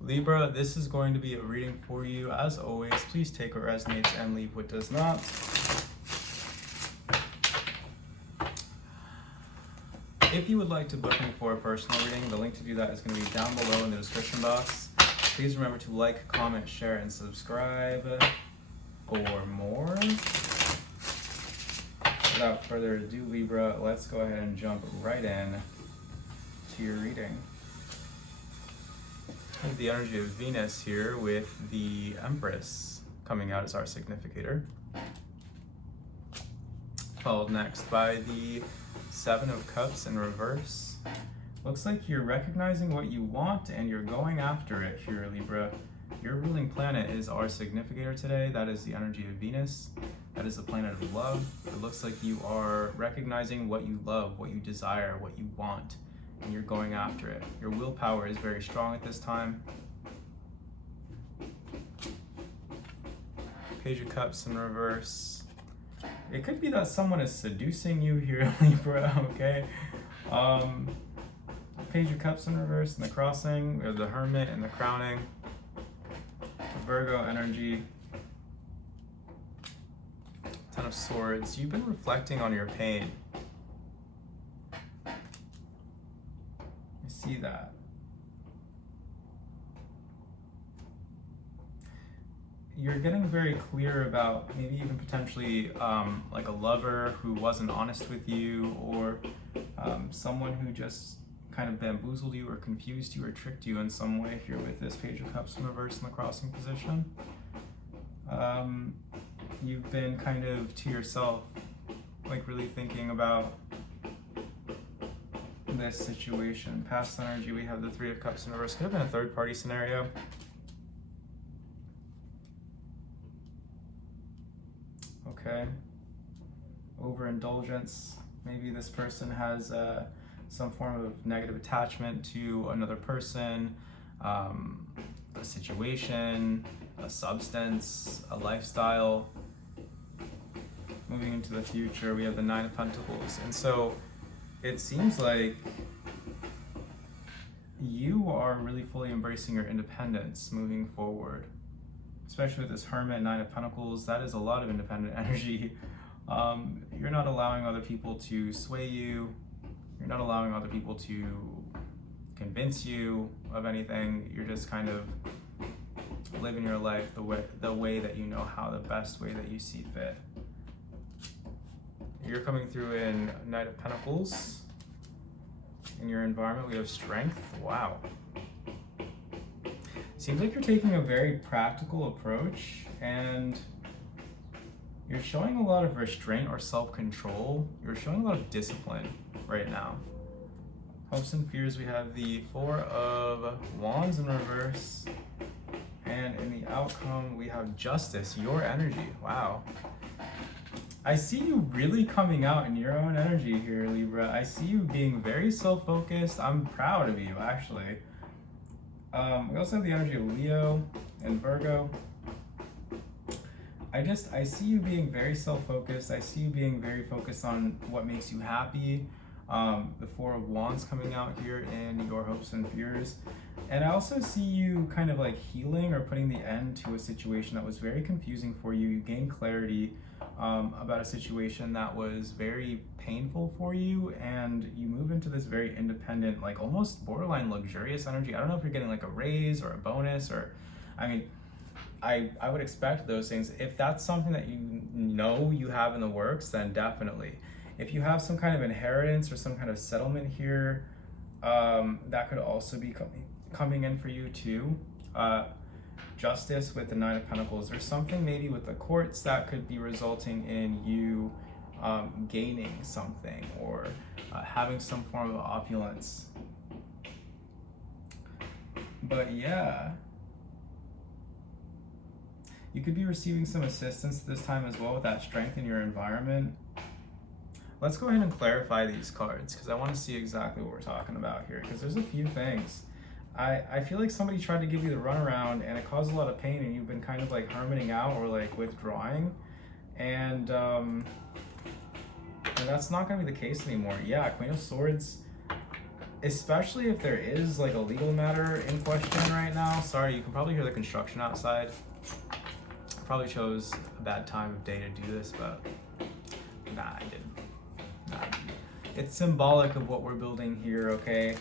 Libra, this is going to be a reading for you. As always, please take what resonates and leave what does not. If you would like to book me for a personal reading, the link to do that is going to be down below in the description box. Please remember to like, comment, share, and subscribe for more. Without further ado, Libra, let's go ahead and jump right in to your reading. I have the energy of Venus here with the Empress coming out as our significator. Followed next by the Seven of Cups in reverse. Looks like you're recognizing what you want and you're going after it here, Libra. Your ruling planet is our significator today. That is the energy of Venus. That is the planet of love. It looks like you are recognizing what you love, what you desire, what you want, and you're going after it. Your willpower is very strong at this time. Page of Cups in reverse. It could be that someone is seducing you here, Libra, okay? Page of Cups in reverse in the crossing. We have the Hermit and the crowning. Virgo energy. Ten of Swords. You've been reflecting on your pain. I see that. You're getting very clear about maybe even potentially like a lover who wasn't honest with you, or someone who just kind of bamboozled you or confused you or tricked you in some way here with this Page of Cups in reverse in the crossing position. You've been kind of to yourself, like really thinking about this situation. Past energy, we have the Three of Cups in reverse. Could have been a third party scenario. Okay. Overindulgence. Maybe this person has some form of negative attachment to another person, a situation, a substance, a lifestyle. Moving into the future, we have the Nine of Pentacles. And so it seems like you are really fully embracing your independence moving forward. Especially with this Hermit, Nine of Pentacles, that is a lot of independent energy. You're not allowing other people to sway you. You're not allowing other people to convince you of anything. You're just kind of living your life the way that you know how, the best way that you see fit. You're coming through in Knight of Pentacles. In your environment, we have Strength. Wow. Seems like you're taking a very practical approach, and you're showing a lot of restraint or self-control. You're showing a lot of discipline right now. Hopes and fears, we have the Four of Wands in reverse. And in the outcome, we have Justice, your energy. Wow. I see you really coming out in your own energy here, Libra. I see you being very self-focused. I'm proud of you, actually. We also have the energy of Leo and Virgo. I see you being very self-focused. I see you being very focused on what makes you happy. The Four of Wands coming out here in your hopes and fears. And I also see you kind of like healing or putting the end to a situation that was very confusing for you. You gain clarity about a situation that was very painful for you, and you move into this very independent, like almost borderline luxurious energy. I don't know if you're getting like a raise or a bonus, or I mean, I would expect those things. If that's something that you know you have in the works, then definitely. If you have some kind of inheritance or some kind of settlement here, that could also be coming in for you too. Justice with the Nine of Pentacles. There's something maybe with the courts that could be resulting in you gaining something, or having some form of opulence. But yeah, you could be receiving some assistance this time as well with that strength in your environment. Let's go ahead and clarify these cards, because I want to see exactly what we're talking about here, because there's a few things. I feel like somebody tried to give you the runaround and it caused a lot of pain, and you've been kind of like hermiting out or like withdrawing, and that's not going to be the case anymore. Yeah, Queen of Swords, especially if there is like a legal matter in question right now. Sorry, you can probably hear the construction outside. I probably chose a bad time of day to do this, but nah, I didn't. Nah. It's symbolic of what we're building here, okay?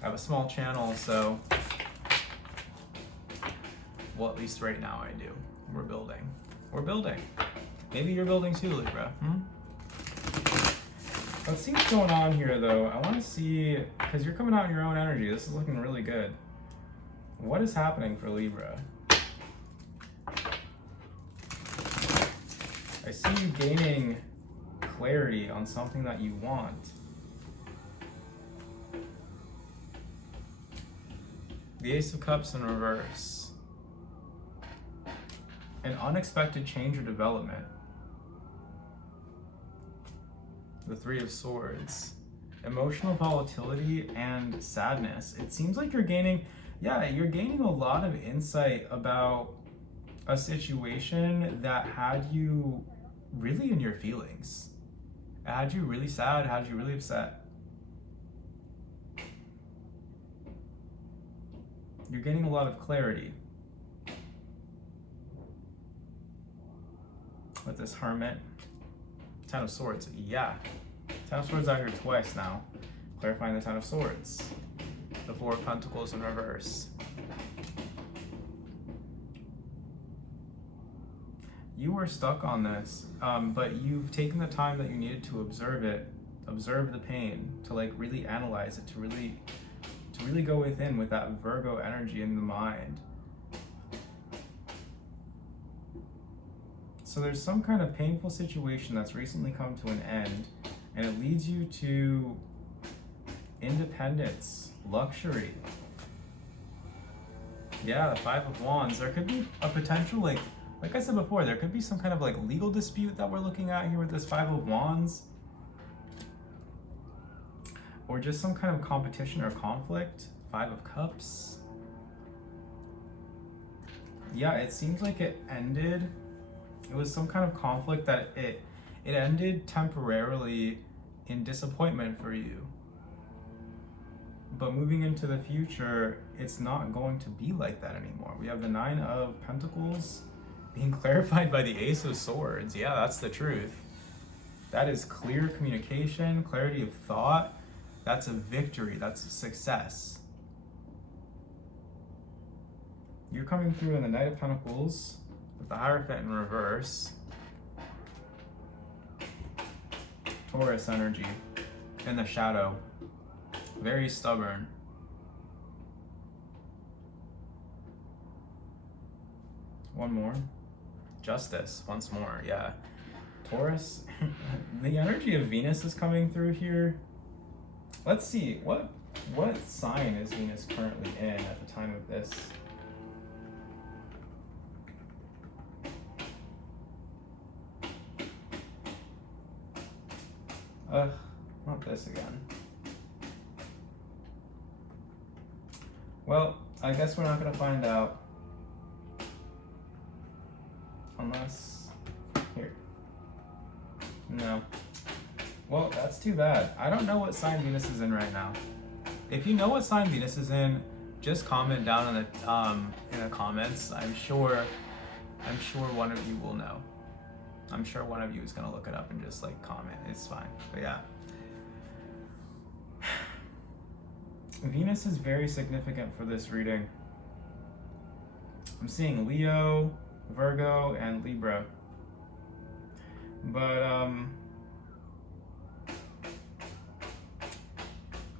I have a small channel, so, well, at least right now I do. We're building. We're building. Maybe you're building too, Libra. Let's see what's going on here, though. I want to see, because you're coming out in your own energy. This is looking really good. What is happening for Libra? I see you gaining clarity on something that you want. The Ace of Cups in reverse. An unexpected change or development. The Three of Swords. Emotional volatility and sadness. It seems like you're gaining, you're gaining a lot of insight about a situation that had you really in your feelings. It had you really sad, had you really upset. You're gaining a lot of clarity. With this Hermit. Ten of Swords, yeah. Ten of Swords out here twice now. Clarifying the Ten of Swords. The Four of Pentacles in reverse. You were stuck on this, but you've taken the time that you needed to observe it, observe the pain, to like really analyze it, to really go within with that Virgo energy in the mind. So there's some kind of painful situation that's recently come to an end, and it leads you to independence, luxury. Yeah, the Five of Wands. There could be a potential, like I said before, there could be some kind of like legal dispute that we're looking at here with this Five of Wands. Or just some kind of competition or conflict. Five of Cups. Yeah, it seems like it ended. It was some kind of conflict that it ended temporarily in disappointment for you. But moving into the future, it's not going to be like that anymore. We have the Nine of Pentacles being clarified by the Ace of Swords. Yeah, that's the truth. That is clear communication, clarity of thought. That's a victory. That's a success. You're coming through in the Knight of Pentacles with the Hierophant in reverse. Taurus energy in the shadow. Very stubborn. One more. Justice, once more, yeah. Taurus, the energy of Venus is coming through here. Let's see, what sign is Venus currently in at the time of this? Not this again. Well, I guess we're not gonna find out. Unless, here. No. Well, that's too bad. I don't know what sign Venus is in right now. If you know what sign Venus is in, just comment down in the comments. I'm sure one of you will know. I'm sure one of you is gonna look it up and just like comment. It's fine. But yeah. Venus is very significant for this reading. I'm seeing Leo, Virgo, and Libra. But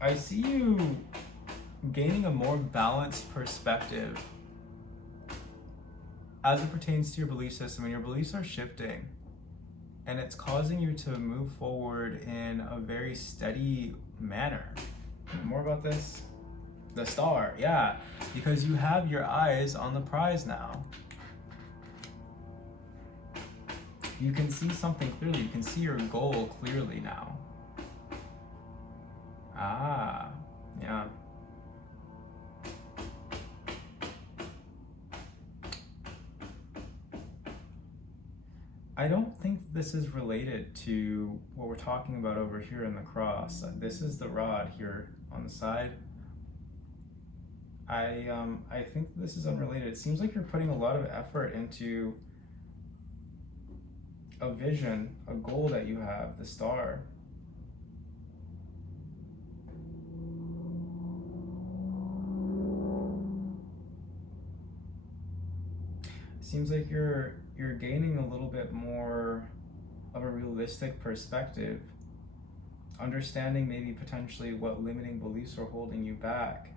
I see you gaining a more balanced perspective as it pertains to your belief system, and your beliefs are shifting, and it's causing you to move forward in a very steady manner. More about this? The Star, yeah, because you have your eyes on the prize now. You can see something clearly. You can see your goal clearly now. Ah, yeah. I don't think this is related to what we're talking about over here in the cross. This is the rod here on the side. I think this is unrelated. It seems like you're putting a lot of effort into a vision, a goal that you have, the star. Seems like you're gaining a little bit more of a realistic perspective, understanding maybe potentially what limiting beliefs are holding you back.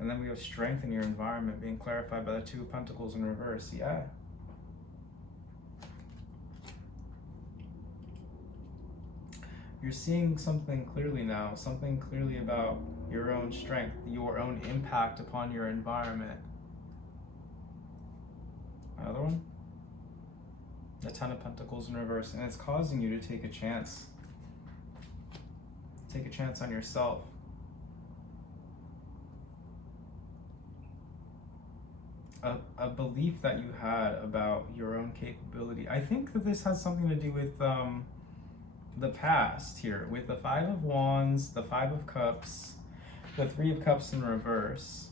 And then we have strength in your environment being clarified by the Two of Pentacles in reverse. Yeah. You're seeing something clearly now, something clearly about your own strength, your own impact upon your environment. Another one? The Ten of Pentacles in reverse, and it's causing you to take a chance. Take a chance on yourself. A belief that you had about your own capability. I think that this has something to do with the past here, with the Five of Wands, the Five of Cups, the Three of Cups in reverse.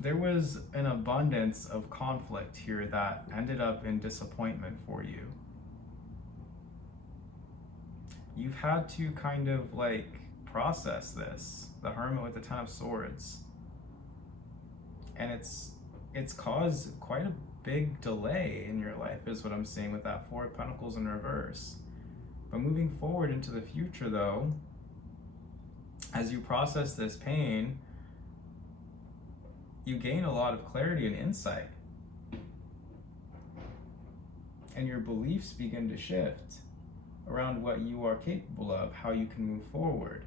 There was an abundance of conflict here that ended up in disappointment for you. You've had to kind of like process this, the Hermit with the Ten of Swords. And it's caused quite a big delay in your life, is what I'm seeing with that Four of Pentacles in reverse. But moving forward into the future though, as you process this pain, you gain a lot of clarity and insight. And your beliefs begin to shift around what you are capable of, how you can move forward.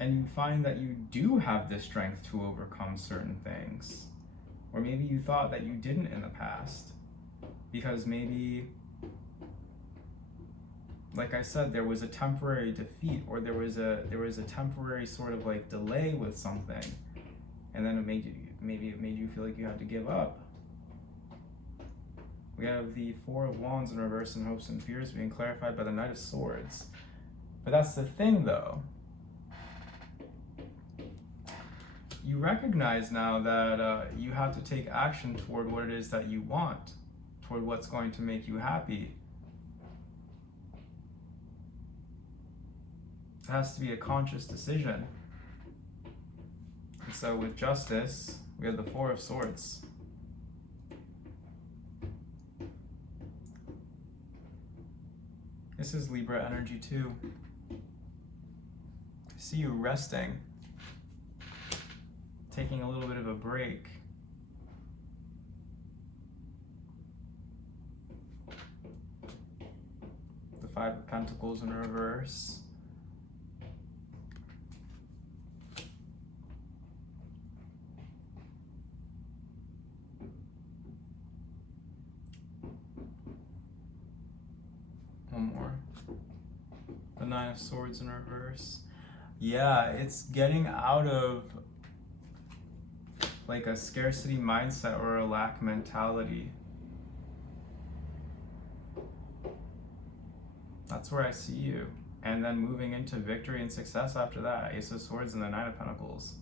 And you find that you do have the strength to overcome certain things. Or maybe you thought that you didn't in the past. Because maybe, like I said, there was a temporary defeat, or there was a temporary sort of like delay with something. And then it made you feel like you had to give up. We have the Four of Wands in reverse and hopes and fears being clarified by the Knight of Swords. But that's the thing though. You recognize now that you have to take action toward what it is that you want, toward what's going to make you happy. It has to be a conscious decision. And so with Justice, we have the Four of Swords. This is Libra energy too. I see you resting, taking a little bit of a break. The Five of Pentacles in reverse. One more. The Nine of Swords in reverse. Yeah, it's getting out of like a scarcity mindset or a lack mentality. That's where I see you. And then moving into victory and success after that. Ace of Swords and the Nine of Pentacles.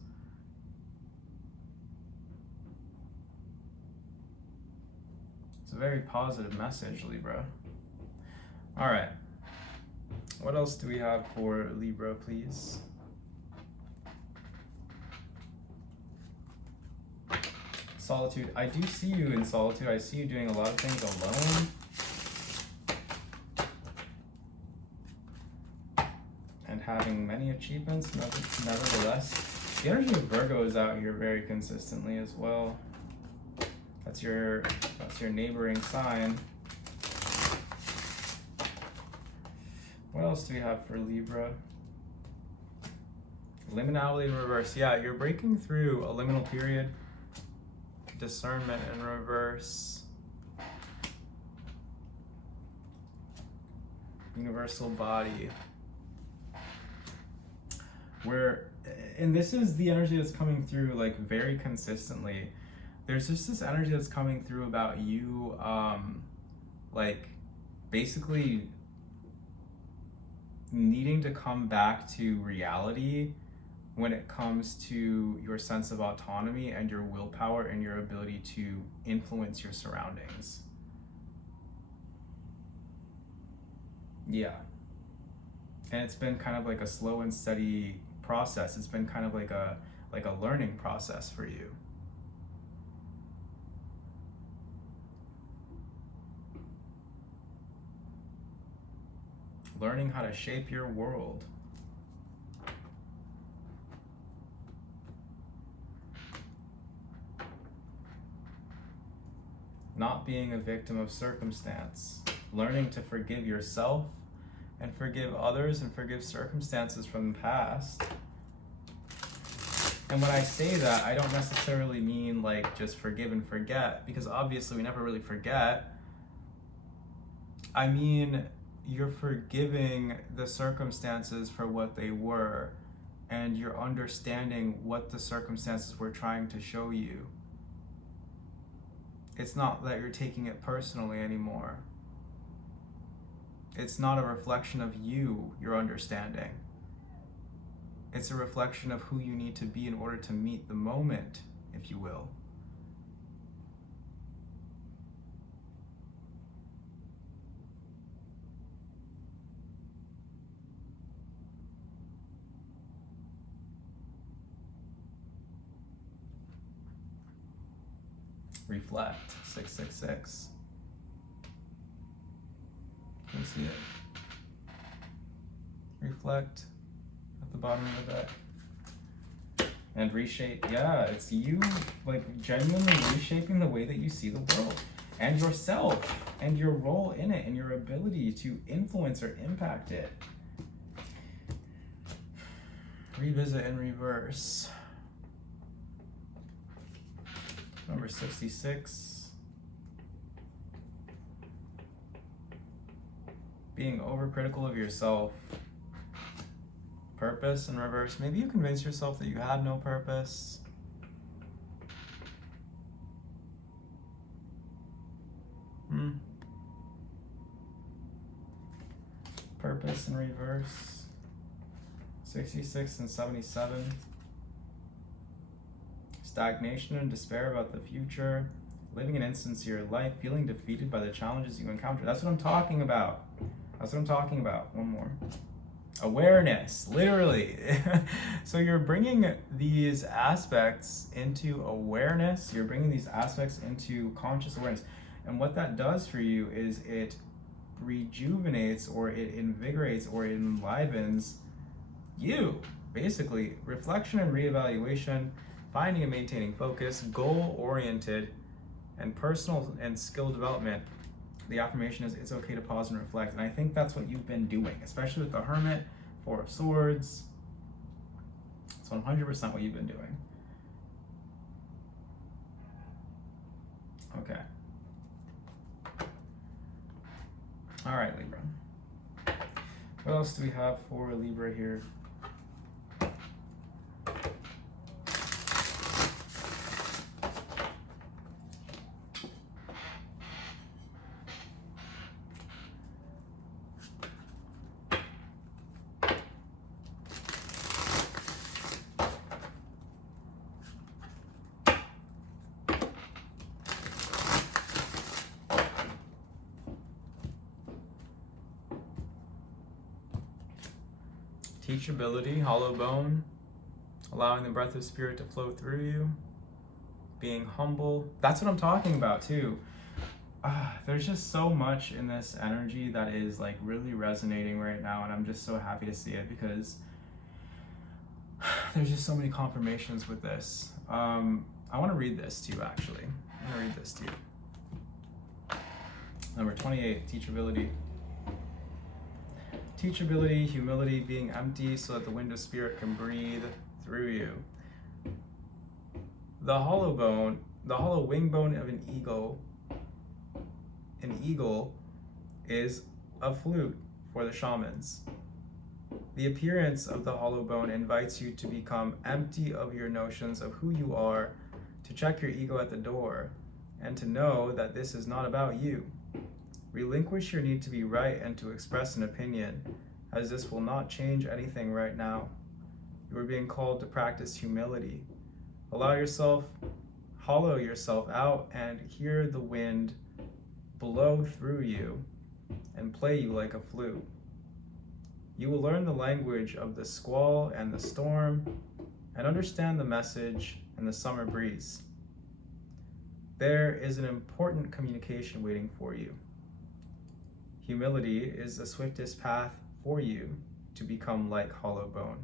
It's a very positive message, Libra. All right. What else do we have for Libra, please? Solitude. I do see you in solitude. I see you doing a lot of things alone. And having many achievements, nevertheless. The energy of Virgo is out here very consistently as well. That's your neighboring sign. What else do we have for Libra? Liminality in reverse. Yeah, you're breaking through a liminal period. Discernment in reverse. Universal body. where, and this is the energy that's coming through like very consistently. There's just this energy that's coming through about you, like basically needing to come back to reality when it comes to your sense of autonomy and your willpower and your ability to influence your surroundings. Yeah. And it's been kind of like a slow and steady process. It's been kind of like a learning process for you. Learning how to shape your world. Not being a victim of circumstance. Learning to forgive yourself and forgive others and forgive circumstances from the past. And when I say that, I don't necessarily mean like just forgive and forget, because obviously we never really forget. I mean, you're forgiving the circumstances for what they were, and you're understanding what the circumstances were trying to show you. It's not that you're taking it personally anymore. It's not a reflection of you, your understanding. It's a reflection of who you need to be in order to meet the moment, if you will. Reflect, 666. Can you see it? Reflect at the bottom of the deck. And reshape, yeah, it's you like genuinely reshaping the way that you see the world and yourself and your role in it and your ability to influence or impact it. Revisit and reverse. Number 66. Being overcritical of yourself. Purpose in reverse. Maybe you convinced yourself that you had no purpose. Purpose in reverse. 66 and 77. Stagnation and despair about the future, living an insincere life, feeling defeated by the challenges you encounter. That's what I'm talking about. That's what I'm talking about. One more. Awareness, literally. So you're bringing these aspects into awareness. You're bringing these aspects into conscious awareness. And what that does for you is it rejuvenates or it invigorates or it enlivens you. Basically, reflection and reevaluation, finding and maintaining focus, goal-oriented, and personal and skill development. The affirmation is, it's okay to pause and reflect. And I think that's what you've been doing, especially with the Hermit, Four of Swords. It's 100% what you've been doing. Okay. All right, Libra. What else do we have for Libra here? Teachability, hollow bone, allowing the breath of spirit to flow through you, being humble. That's what I'm talking about too. There's just so much in this energy that is like really resonating right now, and I'm just so happy to see it because there's just so many confirmations with this. I want to read this to you actually. I'm going to read this to you. Number 28, teachability. Teachability, humility, being empty so that the wind of spirit can breathe through you. The hollow bone, the hollow wing bone of an eagle is a flute for the shamans. The appearance of the hollow bone invites you to become empty of your notions of who you are, to check your ego at the door, and to know that this is not about you. Relinquish your need to be right and to express an opinion, as this will not change anything right now. You are being called to practice humility. Hollow yourself out and hear the wind blow through you and play you like a flute. You will learn the language of the squall and the storm and understand the message and the summer breeze. There is an important communication waiting for you. Humility is the swiftest path for you to become like hollow bone.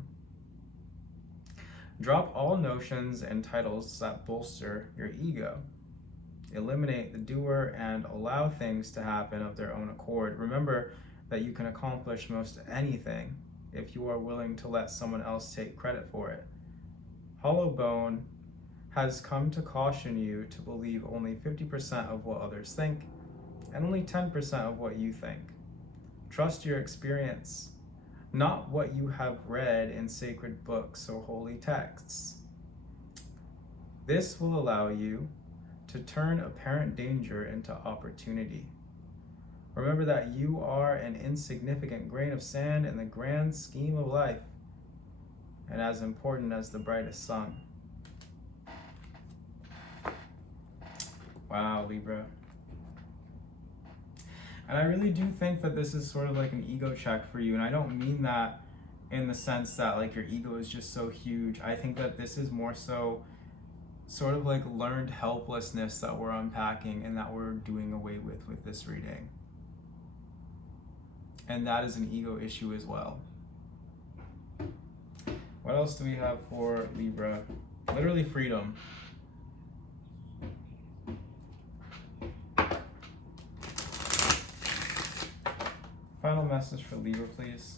Drop all notions and titles that bolster your ego. Eliminate the doer and allow things to happen of their own accord. Remember that you can accomplish most anything if you are willing to let someone else take credit for it. Hollow bone has come to caution you to believe only 50% of what others think and only 10% of what you think. Trust your experience, not what you have read in sacred books or holy texts. This will allow you to turn apparent danger into opportunity. Remember that you are an insignificant grain of sand in the grand scheme of life, and as important as the brightest sun. Wow, Libra. And I really do think that this is sort of like an ego check for you, and I don't mean that in the sense that like your ego is just so huge. I think that this is more so sort of like learned helplessness that we're unpacking and that we're doing away with this reading. And that is an ego issue as well. What else do we have for Libra? Literally freedom. Final message for Libra, please.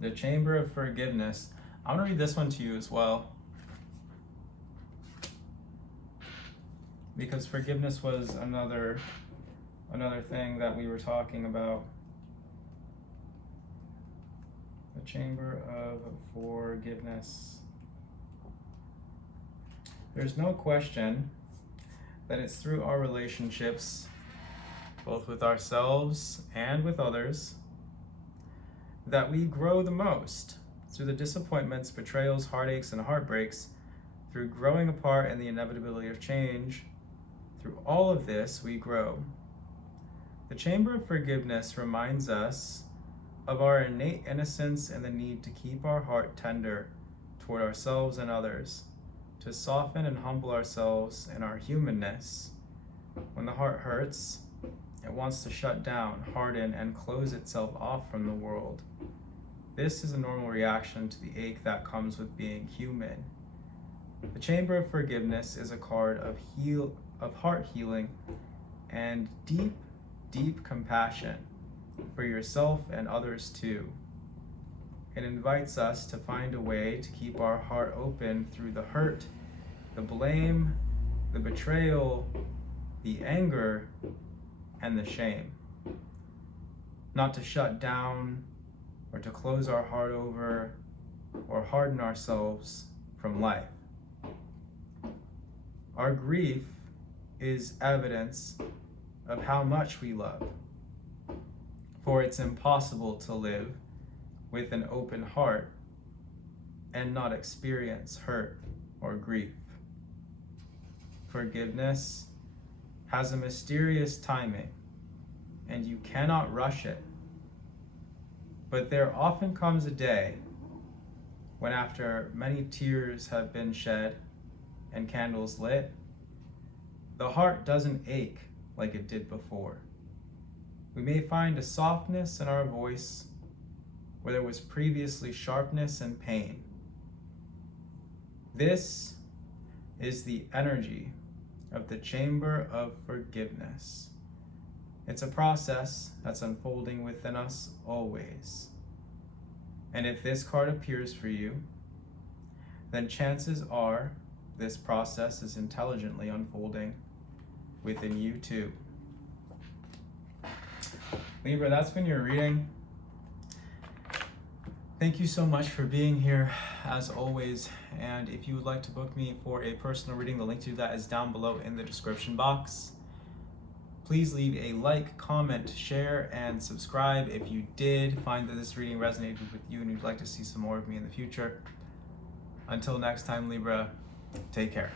The Chamber of Forgiveness. I'm going to read this one to you as well, because forgiveness was another thing that we were talking about. The Chamber of Forgiveness. There's no question that it's through our relationships, both with ourselves and with others, that we grow the most. Through the disappointments, betrayals, heartaches, and heartbreaks, through growing apart and the inevitability of change, through all of this, we grow. The Chamber of Forgiveness reminds us of our innate innocence and the need to keep our heart tender toward ourselves and others, to soften and humble ourselves in our humanness. When the heart hurts, it wants to shut down, harden, and close itself off from the world. This is a normal reaction to the ache that comes with being human. The Chamber of Forgiveness is a card of heart healing and deep, deep compassion for yourself and others too. It invites us to find a way to keep our heart open through the hurt, the blame, the betrayal, the anger, and the shame. Not to shut down or to close our heart over or harden ourselves from life. Our grief is evidence of how much we love, for it's impossible to live with an open heart and not experience hurt or grief. Forgiveness has a mysterious timing, and you cannot rush it. But there often comes a day when, after many tears have been shed and candles lit, the heart doesn't ache like it did before. We may find a softness in our voice where there was previously sharpness and pain. This is the energy of the Chamber of Forgiveness. It's a process that's unfolding within us always. And if this card appears for you, then chances are this process is intelligently unfolding within you too. Libra, that's been your reading. Thank you so much for being here, as always. And if you would like to book me for a personal reading, the link to that is down below in the description box. Please leave a like, comment, share, and subscribe if you did find that this reading resonated with you and you'd like to see some more of me in the future. Until next time, Libra, take care.